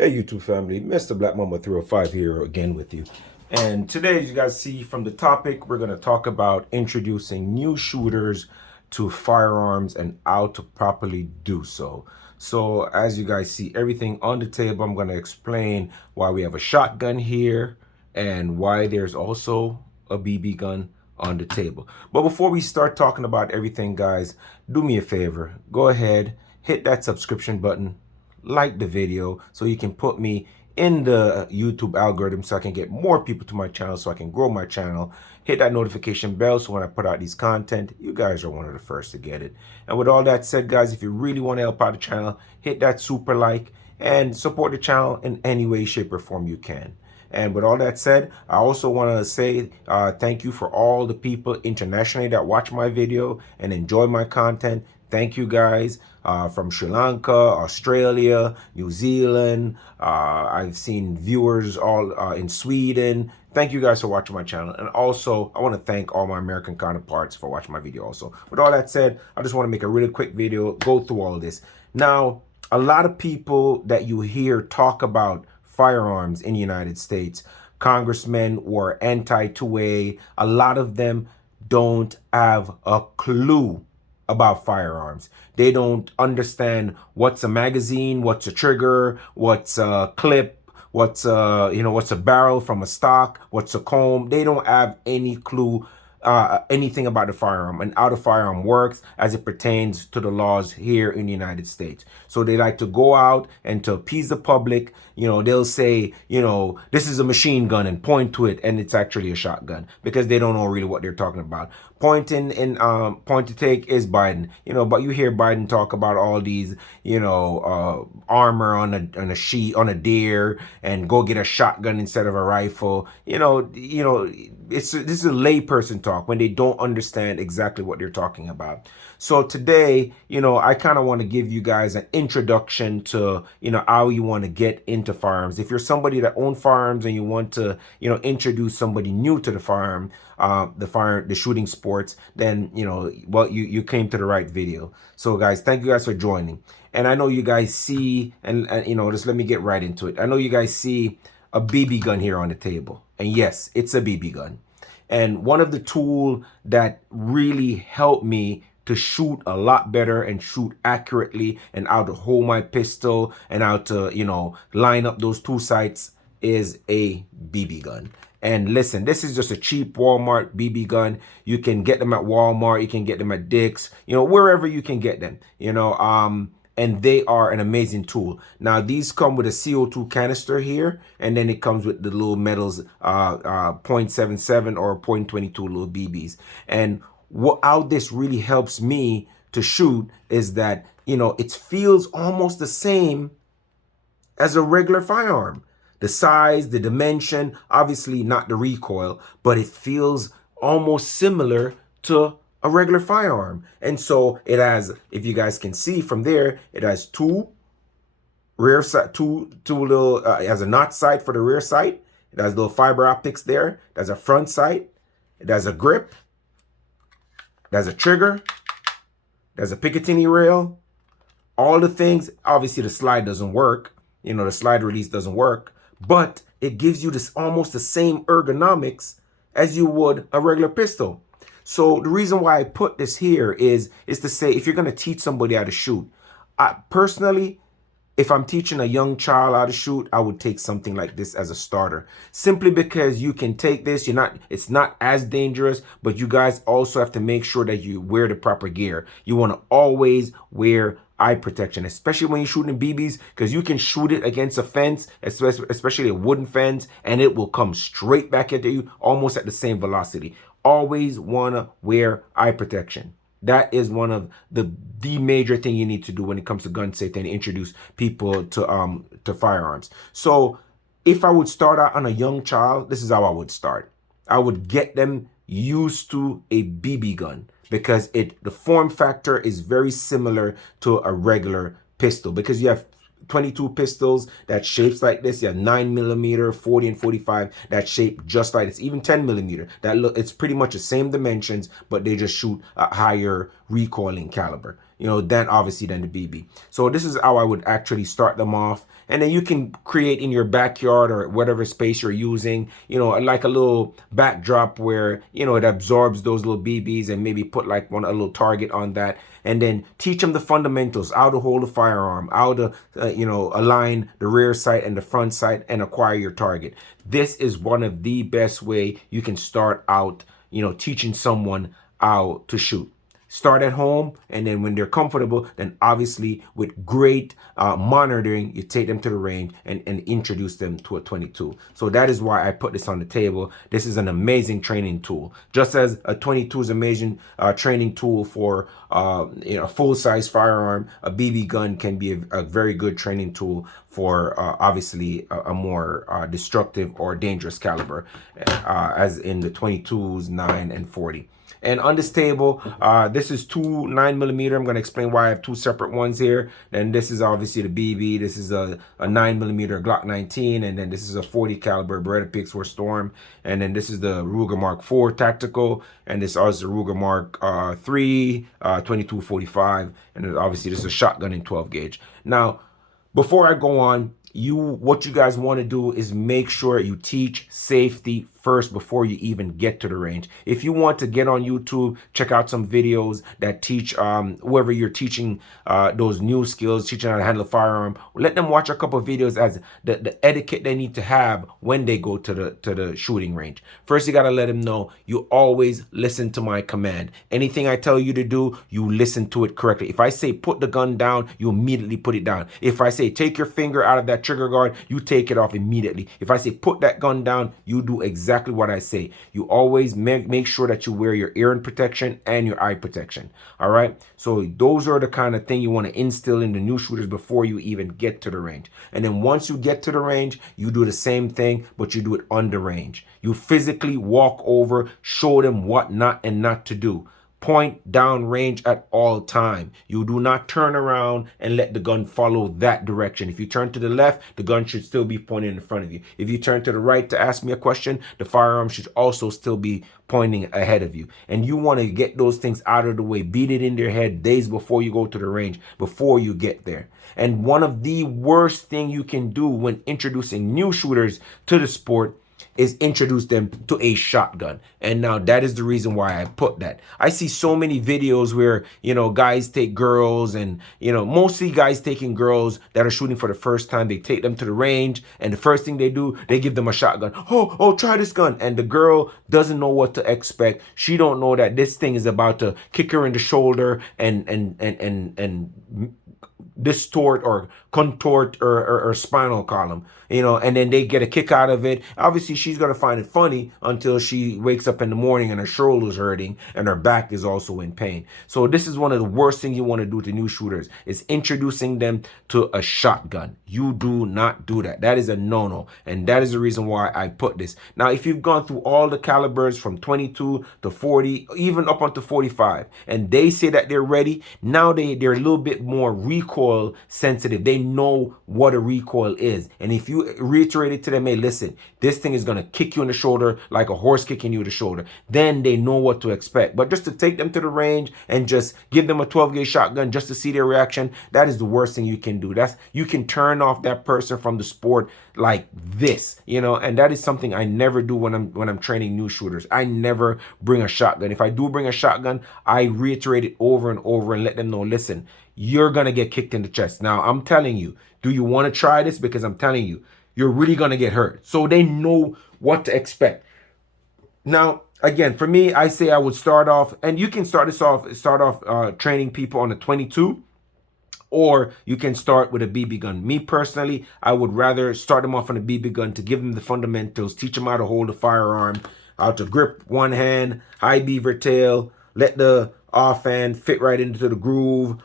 Hey YouTube family, Mr. Black Mama 305 here again with you. And today, as you guys see from the topic, we're going to talk about introducing new shooters to firearms and how to properly do so. So as you guys see everything on the table, I'm going to explain why we have a shotgun here and why there's also a BB gun on the table. But before we start talking about everything, guys, do me a favor. Go ahead, hit that subscription button, like the video so you can put me in the YouTube algorithm so I can get more people to my channel, so I can grow my channel. Hit that notification bell so when I put out these content, you guys are one of the first to get it. And with all that said, guys, if you really want to help out the channel, hit that super like and support the channel in any way, shape, or form you can. And with all that said, I also want to say thank you for all the people internationally that watch my video and enjoy my content. Thank you guys from Sri Lanka, Australia, New Zealand. I've seen viewers all in Sweden. Thank you guys for watching my channel. And also, I want to thank all my American counterparts for watching my video also. With all that said, I just want to make a really quick video, go through all of this. Now, a lot of people that you hear talk about firearms in the United States, congressmen were anti-2A, a lot of them don't have a clue about firearms. They don't understand what's a magazine, what's a trigger, what's a clip, what's what's a barrel from a stock, what's a comb. They don't have any clue anything about the firearm and how the firearm works as it pertains to the laws here in the United States. So they like to go out and to appease the public, they'll say, this is a machine gun and point to it, and it's actually a shotgun because they don't know really what they're talking about. Point to take is Biden, but you hear Biden talk about all these, armor on a sheet, on a deer, and go get a shotgun instead of a rifle. This is a layperson talk when they don't understand exactly what they're talking about. So today, I kind of want to give you guys an introduction to, how you want to get into firearms. If you're somebody that owns firearms and you want to, introduce somebody new to the firearm, the shooting sports, then, well, you came to the right video. So guys, thank you guys for joining. And I know you guys see, and just let me get right into it. I know you guys see a BB gun here on the table. And yes, it's a BB gun. And one of the tools that really helped me to shoot a lot better and shoot accurately and how to hold my pistol and how to, line up those two sights is a BB gun. And listen, this is just a cheap Walmart BB gun. You can get them at Walmart. You can get them at Dick's, wherever you can get them, and they are an amazing tool. Now, these come with a CO2 canister here, and then it comes with the little metals, 0.77 or 0.22 little BBs. And how this really helps me to shoot is that, it feels almost the same as a regular firearm. The size, the dimension, obviously not the recoil, but it feels almost similar to a regular firearm. And so it has, if you guys can see from there, it has two rear sight, two little, it has a notch sight for the rear sight. It has little fiber optics there. It has a front sight. It has a grip. It has a trigger. It has a Picatinny rail. All the things, obviously the slide doesn't work. The slide release doesn't work, but it gives you this almost the same ergonomics as you would a regular pistol. So the reason why I put this here is to say, if you're going to teach somebody how to shoot, personally, if I'm teaching a young child how to shoot, I would take something like this as a starter, simply because you can take this. It's not as dangerous, but you guys also have to make sure that you wear the proper gear. You want to always wear eye protection, especially when you're shooting BBs, because you can shoot it against a fence, especially a wooden fence, and it will come straight back at you almost at the same velocity. Always want to wear eye protection. That is one of the major thing you need to do when it comes to gun safety and introduce people to firearms. So if I would start out on a young child, this is how I would start. I would get them used to a BB gun because the form factor is very similar to a regular pistol, because you have 22 pistols that shapes like this. You have 9mm, 40 and 45 that shape just like this. Even 10mm. It's pretty much the same dimensions, but they just shoot a higher recoiling caliber. Then obviously then the BB. So this is how I would actually start them off. And then you can create in your backyard or whatever space you're using, like a little backdrop where, it absorbs those little BBs, and maybe put like a little target on that. And then teach them the fundamentals, how to hold a firearm, how to, align the rear sight and the front sight and acquire your target. This is one of the best way you can start out, teaching someone how to shoot. Start at home, and then when they're comfortable, then obviously with great monitoring, you take them to the range and introduce them to a 22. So that is why I put this on the table. This is an amazing training tool. Just as a 22 is an amazing training tool for a full-size firearm, a BB gun can be a very good training tool for obviously a more destructive or dangerous caliber, as in the 22s, 9 and 40. And on this table, this is two 9mm. I'm going to explain why I have two separate ones here. And this is obviously the BB. This is a 9mm Glock 19. And then this is a 40 caliber Beretta Pixel Storm. And then this is the Ruger Mark IV Tactical. And this is also the Ruger Mark III 2245. And then obviously this is a shotgun in 12 gauge. Now, before I go on, what you guys want to do is make sure you teach safety first before you even get to the range. If you want to get on YouTube, check out some videos that teach whoever you're teaching those new skills, teaching how to handle a firearm. Let them watch a couple of videos as the etiquette they need to have when they go to the shooting range. First, you got to let them know you always listen to my command. Anything I tell you to do, you listen to it correctly. If I say put the gun down, you immediately put it down. If I say take your finger out of that trigger guard, you take it off immediately. If I say put that gun down, you do exactly what I say. You always make sure that you wear your ear protection and your eye protection. All right. So those are the kind of thing you want to instill in the new shooters before you even get to the range. And then once you get to the range, you do the same thing, but you do it on the range. You physically walk over, show them what not and not to do. Point down range at all time. You do not turn around and let the gun follow that direction. If you turn to the left, the gun should still be pointing in front of you. If you turn to the right to ask me a question, the firearm should also still be pointing ahead of you. And you want to get those things out of the way. Beat it in their head days before you go to the range, before you get there. And one of the worst thing you can do when introducing new shooters to the sport is introduce them to a shotgun. And now that is the reason why I put that. I see so many videos where, guys take girls and, mostly guys taking girls that are shooting for the first time. They take them to the range, and the first thing they do, they give them a shotgun. Oh, try this gun. And the girl doesn't know what to expect. She don't know that this thing is about to kick her in the shoulder and distort or contort or spinal column, and then they get a kick out of it. Obviously, she's going to find it funny until she wakes up in the morning and her shoulder's hurting and her back is also in pain. So this is one of the worst things you want to do to new shooters, is introducing them to a shotgun. You do not do that. That is a no-no. And that is the reason why I put this. Now, if you've gone through all the calibers from 22 to 40, even up onto 45, and they say that they're ready, now they're a little bit more recoil sensitive. They know what a recoil is. And if you reiterate it to them, hey, listen, this thing is going to kick you in the shoulder like a horse kicking you in the shoulder, then they know what to expect. But just to take them to the range and just give them a 12 gauge shotgun just to see their reaction, that is the worst thing you can do. You can turn off that person from the sport like this, and that is something I never do when I'm training new shooters. I never bring a shotgun. If I do bring a shotgun, I reiterate it over and over and let them know, listen, you're going to get kicked in the chest. Now, I'm telling you, do you want to try this? Because I'm telling you, you're really going to get hurt. So they know what to expect. Now, again, for me, I say I would start off, and you can start off training people on a 22, or you can start with a BB gun. Me personally, I would rather start them off on a BB gun to give them the fundamentals, teach them how to hold a firearm, how to grip one hand, high beaver tail, let the offhand fit right into the groove,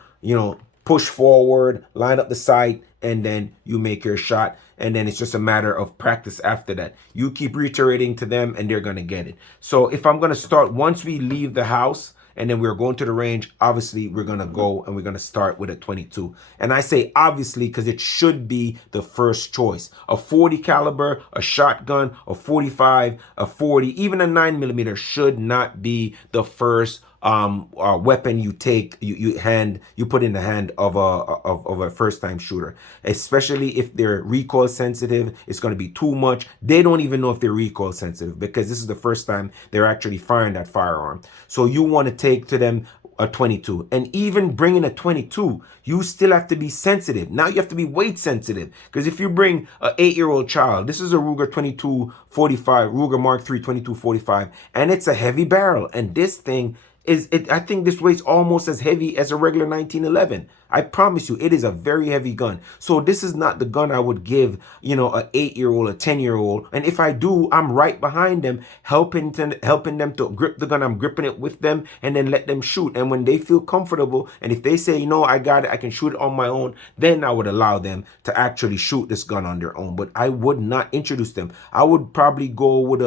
push forward, line up the sight, and then you make your shot. And then it's just a matter of practice after that. You keep reiterating to them and they're going to get it. So if I'm going to start, once we leave the house and then we're going to the range, obviously we're going to go and we're going to start with a 22. And I say obviously because it should be the first choice. A 40 caliber, a shotgun, a 45, a 40, even a 9mm should not be the first weapon you take, you put in the hand of a first time shooter, especially if they're recoil sensitive. It's going to be too much. They don't even know if they're recoil sensitive because this is the first time they're actually firing that firearm. So you want to take to them a 22, and even bringing a 22, you still have to be sensitive. Now you have to be weight sensitive, because if you bring an 8-year-old child, this is a Ruger 2245, Ruger Mark III 2245, and it's a heavy barrel, and this thing I think this weighs almost as heavy as a regular 1911. I promise you, it is a very heavy gun. So this is not the gun I would give, an 8-year-old, a 10-year-old. And if I do, I'm right behind them, helping them to grip the gun. I'm gripping it with them and then let them shoot. And when they feel comfortable, and if they say, I got it, I can shoot it on my own, then I would allow them to actually shoot this gun on their own. But I would not introduce them. I would probably go with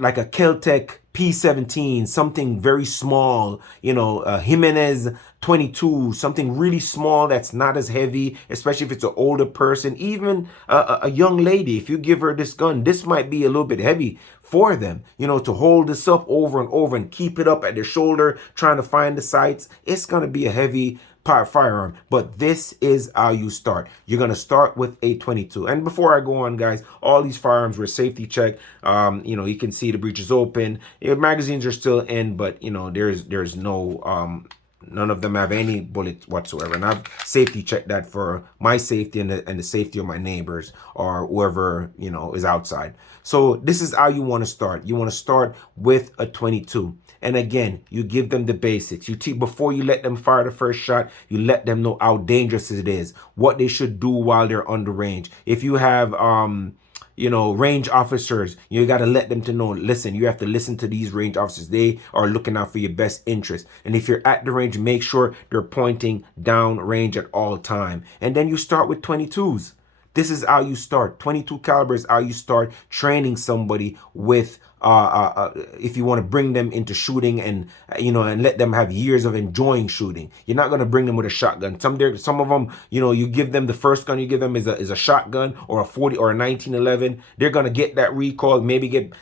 like a Kel-Tec P17, something very small, Jimenez 22, something really small that's not as heavy, especially if it's an older person, even a young lady. If you give her this gun, this might be a little bit heavy for them, to hold this up over and over and keep it up at their shoulder, trying to find the sights. It's going to be a heavy firearm, but this is how you start. You're going to start with a 22. And before I go on, guys, all these firearms were safety checked. You can see the breech is open. Magazines are still in, but there's no none of them have any bullets whatsoever, and I've safety checked that for my safety and the safety of my neighbors or whoever is outside. So this is how you want to start. You want to start with a 22. And again, you give them the basics. Before you let them fire the first shot, you let them know how dangerous it is, what they should do while they're under range. If you have range officers, you got to let them to know, listen, you have to listen to these range officers. They are looking out for your best interest. And if you're at the range, make sure they're pointing down range at all time. And then you start with 22s. This is how you start. 22 caliber is how you start training somebody with if you want to bring them into shooting and let them have years of enjoying shooting. You're not going to bring them with a shotgun. Some of them, you give them the first gun you give them is a shotgun or a 40 or a 1911. They're going to get that recoil, maybe get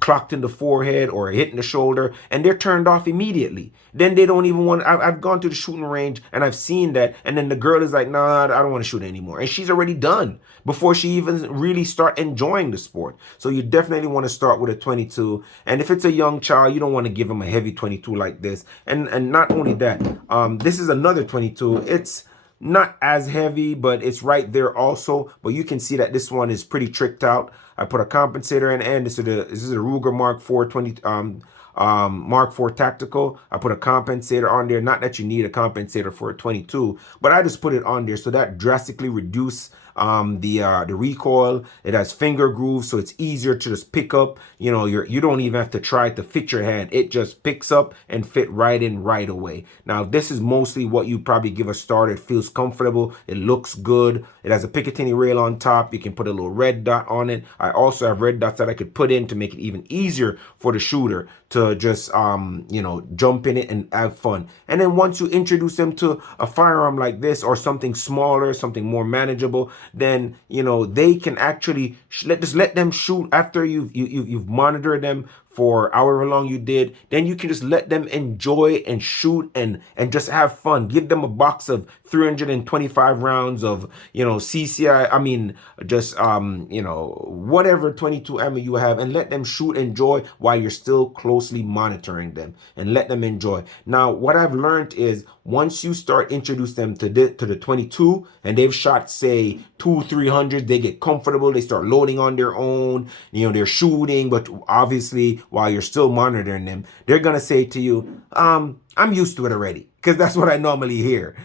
clocked in the forehead or hit in the shoulder, and they're turned off immediately. Then they don't even want. I've gone to the shooting range and I've seen that, and then the girl is like, nah, I don't want to shoot anymore, and she's already done before she even really start enjoying the sport. So you definitely want to start with a 22. And if it's a young child, you don't want to give them a heavy 22 like this. And not only that, this is another 22. It's not as heavy, but it's right there also. But you can see that this one is pretty tricked out. I put a compensator in, and this is a Ruger Mark IV Mark IV Tactical. I put a compensator on there. Not that you need a compensator for a 22, but I just put it on there so that drastically reduce the recoil. It has finger grooves, so it's easier to just pick up. You don't even have to try to fit your hand. It just picks up and fit right in right away. Now this is mostly what you probably give a start. It feels comfortable. It looks good. It has a Picatinny rail on top. You can put a little red dot on it. I also have red dots that I could put in to make it even easier for the shooter to just jump in it and have fun. And then once you introduce them to a firearm like this or something smaller, something more manageable, then they can actually let them shoot after you've monitored them for however long you did. Then you can just let them enjoy and shoot and just have fun. Give them a box of 325 rounds of CCI, I mean just whatever 22 ammo you have, and let them shoot, enjoy while you're still closely monitoring them, and let them enjoy. Now what I've learned is once you start introducing them to the 22 and they've shot say 200-300, they get comfortable, they start loading on their own, they're shooting, but obviously while you're still monitoring them, they're gonna say to you, I'm used to it already, because that's what I normally hear.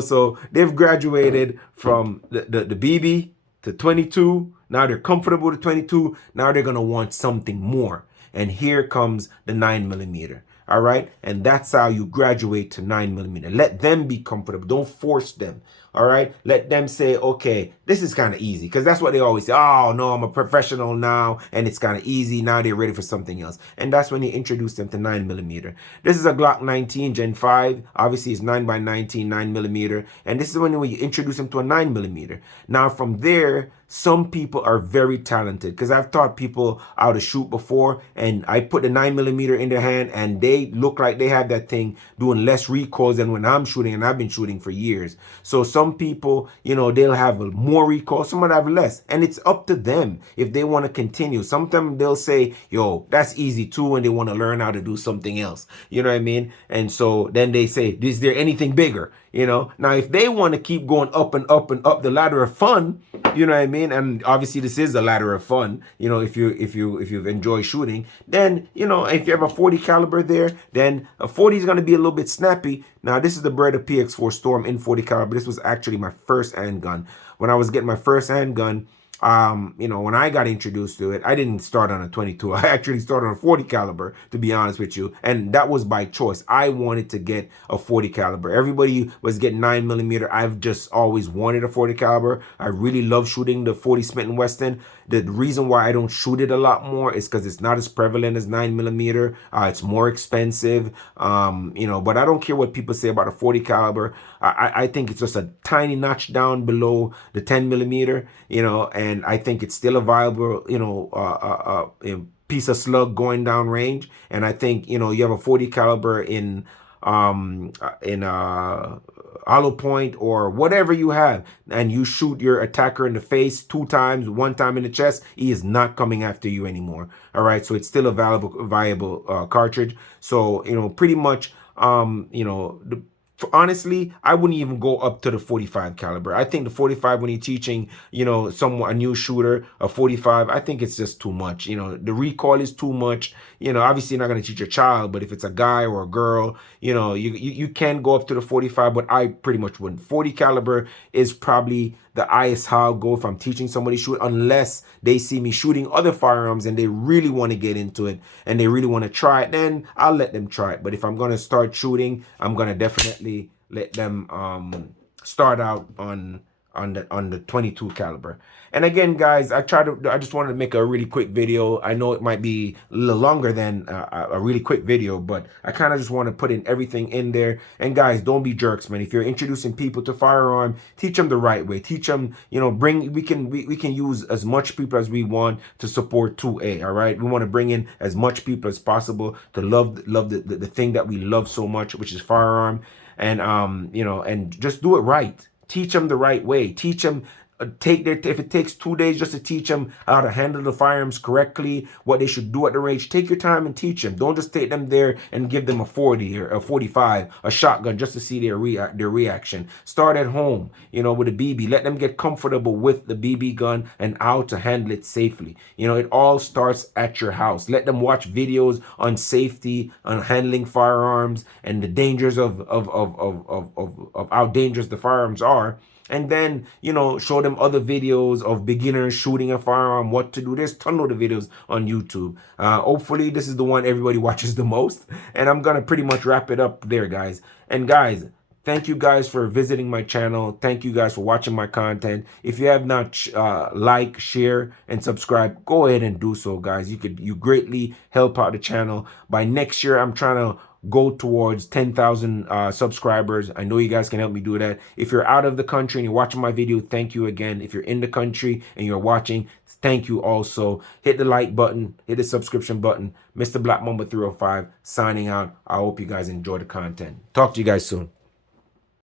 So they've graduated from the BB to 22. Now they're comfortable with 22. Now they're gonna want something more, and here comes the 9mm. All right, and that's how you graduate to 9mm. Let them be comfortable. Don't force them. All right, let them say, okay, this is kind of easy, because that's what they always say. Oh no, I'm a professional now, and it's kind of easy. Now they're ready for something else, and that's when you introduce them to 9mm. This is a Glock 19 Gen 5. Obviously, it's 9x19 9mm, and this is when you introduce them to a 9mm. Now from there, some people are very talented, because I've taught people how to shoot before, and I put the 9mm in their hand, and they look like they have that thing doing less recoils than when I'm shooting, and I've been shooting for years. So some people, you know, they'll have more recoil, some might have less, and it's up to them if they want to continue. Sometimes they'll say, yo, that's easy too, and they want to learn how to do something else. You know what I mean? And so then they say, is there anything bigger? You know, now if they want to keep going up and up and up the ladder of fun, you know what I mean, and obviously this is the ladder of fun, you know, if you've enjoyed shooting, then, you know, if you have a 40 caliber there, then a 40 is going to be a little bit snappy. Now this is the Beretta PX4 Storm in 40 caliber. This was actually my first handgun. When I was getting my first handgun, you know, when I got introduced to it, I didn't start on a 22. I actually started on a 40 caliber, to be honest with you. And that was by choice. I wanted to get a 40 caliber. Everybody was getting 9mm. I've just always wanted a 40 caliber. I really love shooting the 40 Smith & Wesson. The reason why I don't shoot it a lot more is because it's not as prevalent as 9mm. It's more expensive, you know, but I don't care what people say about a 40 caliber. I think it's just a tiny notch down below the 10mm, you know, and I think it's still a viable, you know, piece of slug going down range. And I think, you know, you have a 40 caliber in hollow point or whatever you have, and you shoot your attacker in the face 2 times, 1 time in the chest, he is not coming after you anymore. All right, so it's still a viable cartridge. So, you know, pretty much, you know, honestly, I wouldn't even go up to the 45 caliber. I think the 45, when you're teaching, you know, a new shooter, a 45, I think it's just too much. You know, the recoil is too much. You know, obviously you're not going to teach a child, but if it's a guy or a girl, you know, you can go up to the 45, but I pretty much wouldn't. 40 caliber is probably the highest how I'll go if I'm teaching somebody shoot, unless they see me shooting other firearms and they really want to get into it and they really want to try it, then I'll let them try it. But if I'm going to start shooting, I'm going to definitely let them start out on the 22 caliber. And again, guys, I just wanted to make a really quick video. I know it might be a little longer than a really quick video, but I kind of just want to put in everything in there. And guys, don't be jerks, man. If you're introducing people to firearm, teach them the right way. Teach them, you know, we can use as much people as we want to support 2A. All right, we want to bring in as much people as possible to love the thing that we love so much, which is firearm. And you know, and just do it right. Teach them the right way. Teach them, if it takes 2 days just to teach them how to handle the firearms correctly, what they should do at the range, take your time and teach them. Don't just take them there and give them a 40 or a 45, a shotgun, just to see their reaction. Start at home, you know, with a BB. Let them get comfortable with the BB gun and how to handle it safely. You know, it all starts at your house. Let them watch videos on safety, on handling firearms, and the dangers of how dangerous the firearms are. And then, you know, show them other videos of beginners shooting a firearm, what to do. There's tons of the videos on YouTube. Hopefully this is the one everybody watches the most. And I'm going to pretty much wrap it up there, guys. And guys, thank you guys for visiting my channel. Thank you guys for watching my content. If you have not like, share, and subscribe, go ahead and do so, guys. You greatly help out the channel. By next year, I'm trying to go towards 10,000 subscribers. I know you guys can help me do that. If you're out of the country and you're watching my video, thank you again. If you're in the country and you're watching, thank you also. Hit the like button, hit the subscription button. Mr. Black Mamba 305 signing out. I hope you guys enjoy the content. Talk to you guys soon.